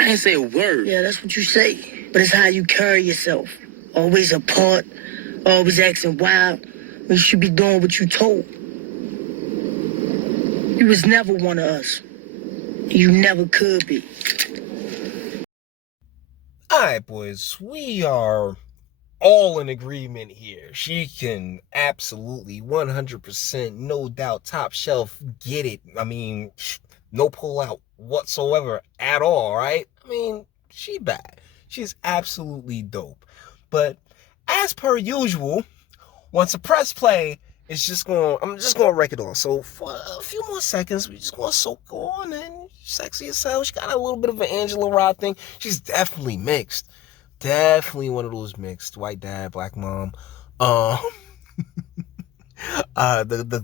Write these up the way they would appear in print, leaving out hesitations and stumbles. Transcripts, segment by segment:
I ain't say a word. Yeah, that's what you say. But it's how you carry yourself. Always apart, always acting wild. When you should be doing what you told. You was never one of us. You never could be. All right, boys, we are all in agreement here. She can absolutely 100%, no doubt, top shelf, get it. I mean, no pull out whatsoever at all, right? I mean, she bad. She's absolutely dope. But as per usual, once I press play, I'm just gonna wreck it on. So for a few more seconds, we just gonna soak on and sexy as hell. She got a little bit of an Angela Rod thing. She's definitely mixed. Definitely one of those mixed. White dad, black mom. The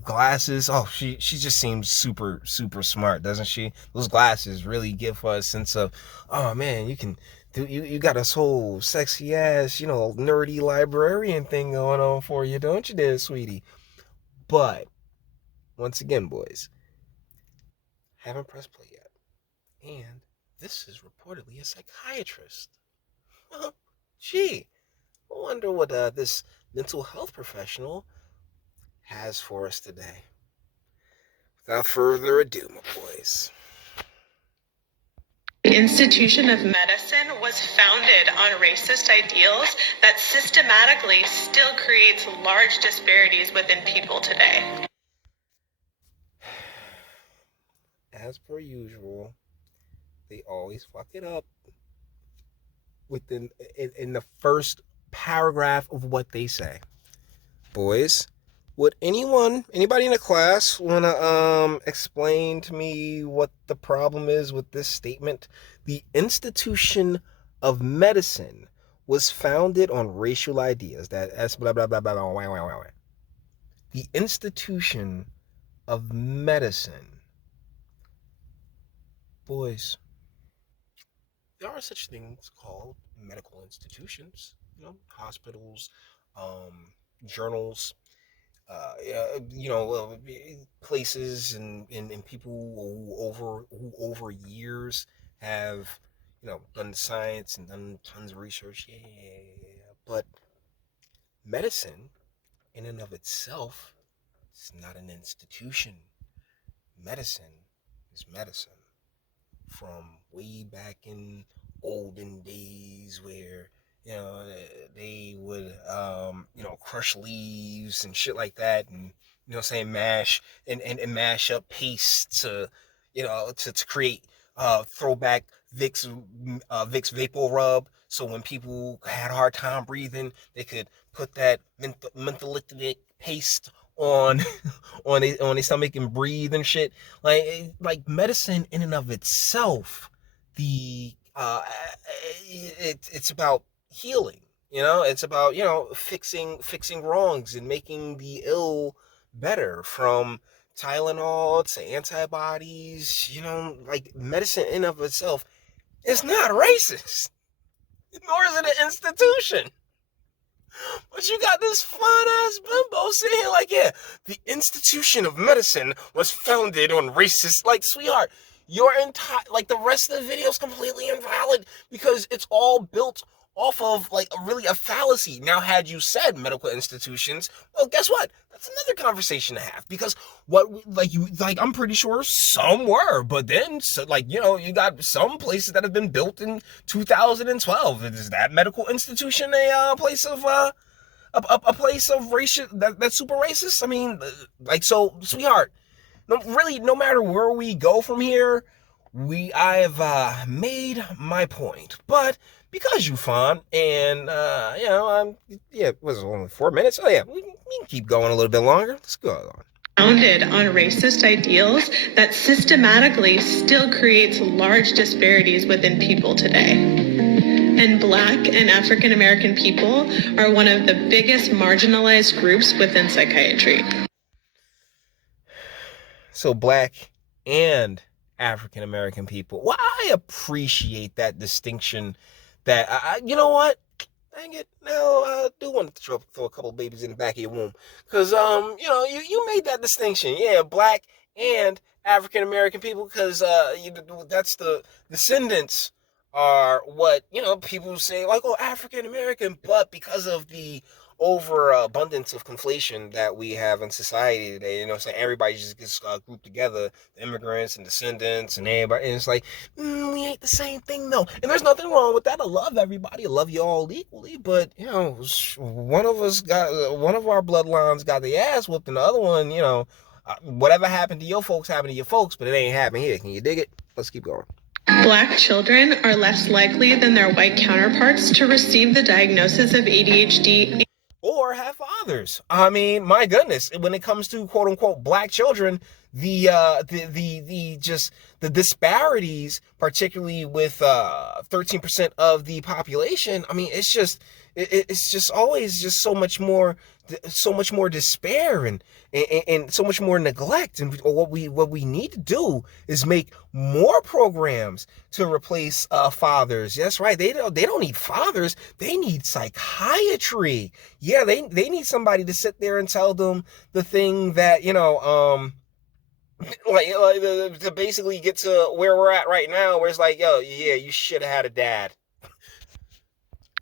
glasses. Oh, she just seems super smart, doesn't she? Those glasses really give her a sense of, oh man, you got this whole sexy ass, nerdy librarian thing going on for you, don't you, there, sweetie? But once again, boys, haven't pressed play yet, and this is reportedly a psychiatrist. Well, gee, I wonder what this mental health professional has for us today. Without further ado, my boys. The institution of medicine was founded on racist ideals that systematically still creates large disparities within people today. As per usual, they always fuck it up in the first paragraph of what they say. Boys, would anybody in the class want to explain to me what the problem is with this statement? The institution of medicine was founded on racial ideas. That's blah blah blah blah blah. Wah, wah, wah, wah. The institution of medicine. Boys, there are such things called medical institutions. Hospitals, journals, places and people who over years have, done science and done tons of research. Yeah. But medicine, in and of itself, is not an institution. Medicine is medicine. From way back in olden days where they would crush leaves and shit like that, and mash and mash up paste to to create throwback Vicks Vapor Rub, so when people had a hard time breathing, they could put that mentholytic paste on on their stomach and breathe and shit. Like medicine in and of itself, it's about healing. It's about fixing wrongs and making the ill better, from Tylenol to antibodies. Like medicine in and of itself is not racist, nor is it an institution. But you got this fine-ass bimbo sitting here like, yeah, the institution of medicine was founded on racist. Like, sweetheart, your entire, the rest of the video is completely invalid because it's all built off of, a fallacy. Now, had you said medical institutions, well, guess what? That's another conversation to have, because I'm pretty sure some were, but then, you got some places that have been built in 2012. Is that medical institution a place of, a place of racial, that's super racist? I mean, so, sweetheart, no matter where we go from here, I've made my point. But because you fun, and it was only 4 minutes. Oh yeah, we can keep going a little bit longer. Let's go on. Founded on racist ideals that systematically still creates large disparities within people today. And Black and African American people are one of the biggest marginalized groups within psychiatry. So Black and African American people. Well, I appreciate that distinction. That you know what? Dang it! Now I do want to throw a couple of babies in the back of your womb, because you made that distinction. Yeah, Black and African American people, because that's the descendants are what, people say, like, oh, African American, but because of the overabundance of conflation that we have in society today, so everybody just gets grouped together, the immigrants and descendants and everybody, and it's like, we ain't the same thing, though. And there's nothing wrong with that. I love everybody. I love you all equally, but, one of our bloodlines got the ass whooped, and the other one, whatever happened to your folks happened to your folks, but it ain't happening here. Can you dig it? Let's keep going. Black children are less likely than their white counterparts to receive the diagnosis of ADHD or have fathers. I mean, my goodness, when it comes to quote unquote black children, the disparities, particularly with 13% of the population, I mean, it's just always just so much more despair and so much more neglect. And what we need to do is make more programs to replace fathers. That's right. They don't need fathers. They need psychiatry. Yeah, they need somebody to sit there and tell them the thing that, like to basically get to where we're at right now, where it's like, yo, yeah, you should have had a dad.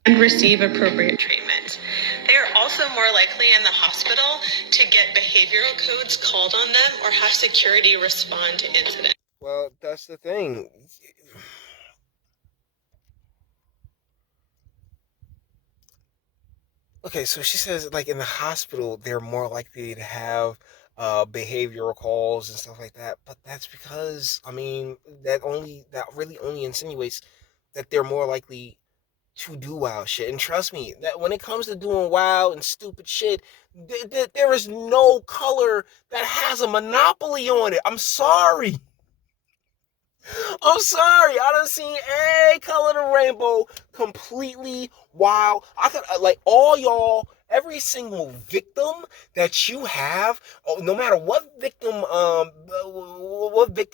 And receive appropriate treatment. They are also more likely in the hospital to get behavioral codes called on them or have security respond to incidents. Well, that's the thing. Okay, so she says, like, in the hospital, they're more likely to have behavioral calls and stuff like that. But that's because, I mean, that really only insinuates that they're more likely to do wild shit. And trust me, that when it comes to doing wild and stupid shit, there is no color that has a monopoly on it. I'm sorry. I done seen every color of the rainbow completely wild. I could, like, all y'all, every single victim that you have, no matter what victim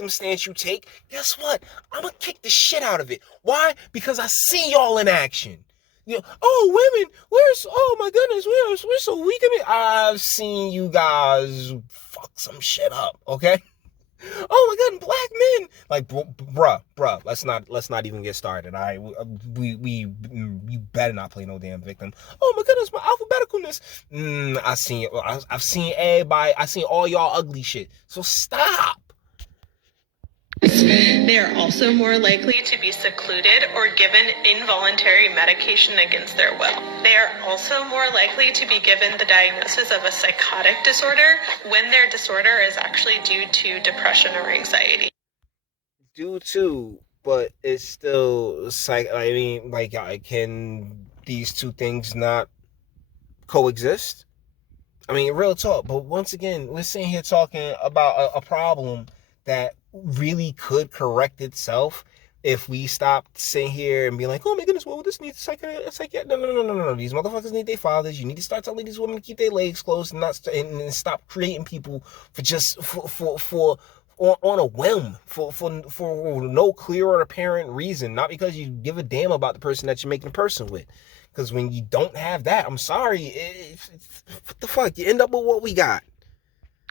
stance you take, guess what? I'm gonna kick the shit out of it. Why? Because I see y'all in action. Oh, women, oh my goodness, we're so weak. I've seen you guys fuck some shit up, okay? Oh my god, black men! Like, bruh, let's not even get started. All right, you better not play no damn victim. Oh my goodness, my alphabeticalness. I've seen everybody. I seen all y'all ugly shit. So stop. They are also more likely to be secluded or given involuntary medication against their will. They are also more likely to be given the diagnosis of a psychotic disorder when their disorder is actually due to depression or anxiety. But it's still I mean, like, can these two things not coexist? I mean, real talk. But once again, we're sitting here talking about a problem that really could correct itself if we stopped sitting here and being like, oh my goodness, well, this needs psychiatrist. No. These motherfuckers need their fathers. You need to start telling these women to keep their legs closed and stop creating people for just for on a whim, for no clear or apparent reason, not because you give a damn about the person that you're making a person with. Because when you don't have that, I'm sorry, what the fuck? You end up with what we got.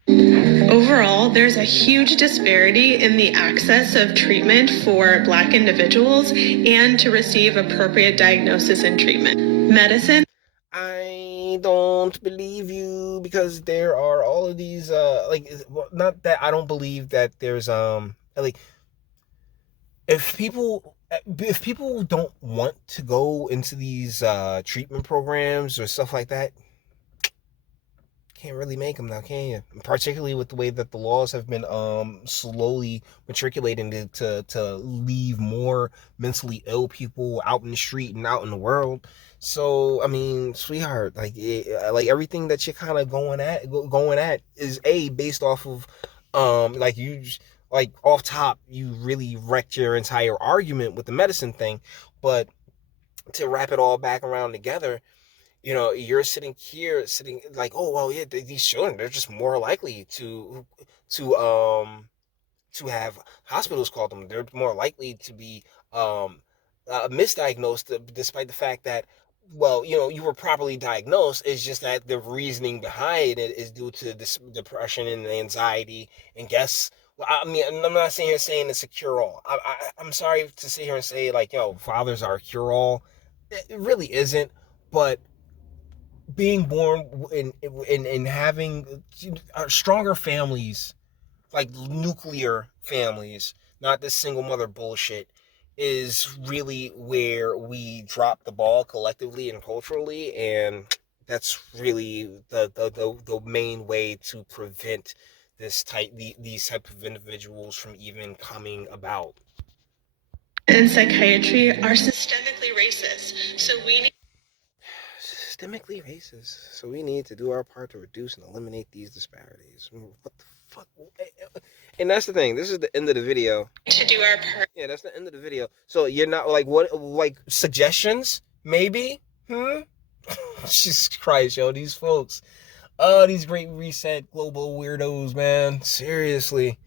Overall, there's a huge disparity in the access of treatment for Black individuals and to receive appropriate diagnosis and treatment. Medicine. I don't believe you, because there are all of these not that I don't believe that there's like, if people don't want to go into these treatment programs or stuff like that, can't really make them now, can you? Particularly with the way that the laws have been slowly matriculating to leave more mentally ill people out in the street and out in the world. So I mean, sweetheart, like everything that you're kind of going at is based off of like, you just, like, off top, you really wrecked your entire argument with the medicine thing. But to wrap it all back around together, you're sitting like, oh well, yeah, these children, they're just more likely to have hospitals call them. They're more likely to be misdiagnosed, despite the fact that, well, you were properly diagnosed. It's just that the reasoning behind it is due to this depression and anxiety. And guess I mean, I'm not sitting here saying it's a cure-all. I'm sorry to sit here and say, like, fathers are a cure-all. It really isn't. But being born in having stronger families, like nuclear families, not this single mother bullshit, is really where we drop the ball collectively and culturally, and that's really the main way to prevent these type of individuals from even coming about. And psychiatry are systemically racist. So we need Systemically racist. So we need to do our part to reduce and eliminate these disparities. What the fuck? And that's the thing. This is the end of the video. to do our part. Yeah, that's the end of the video. So you're not like suggestions? Maybe? Jesus Christ, yo, these folks. Oh, these great reset global weirdos, man. Seriously.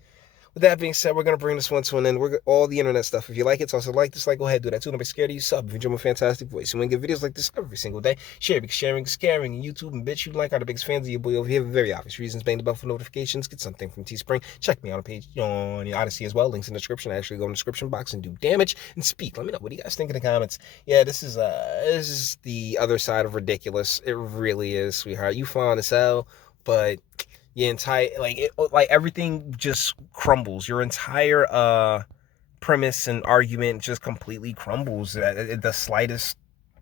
With that being said, we're going to bring this one to an end. We're all the internet stuff. If you like it, also like, dislike, go ahead, do that too. Don't be scared of you, sub. If you enjoy my fantastic voice, you want to get videos like this every single day, share because sharing is caring. And YouTube and Bitchute like are the biggest fans of your boy over here for very obvious reasons. Bang the bell for notifications. Get something from Teespring. Check me out on page on the Odyssey as well. Links in the description. I actually go in the description box and do damage and speak. Let me know what do you guys think in the comments. Yeah, this is the other side of ridiculous. It really is, sweetheart. You fine as hell, but your entire like everything just crumbles. Your entire premise and argument just completely crumbles at the slightest,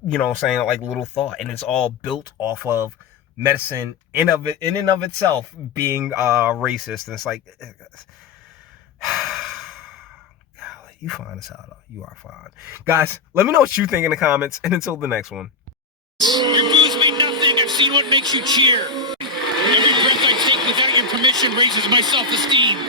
saying, like, little thought, and it's all built off of medicine in and of itself being racist. And it's like, golly, you fine as hell though. You are fine, guys. Let me know what you think in the comments, and until the next one. Your booze mean nothing. I've seen what makes you cheer. Every breath I take without your permission raises my self-esteem.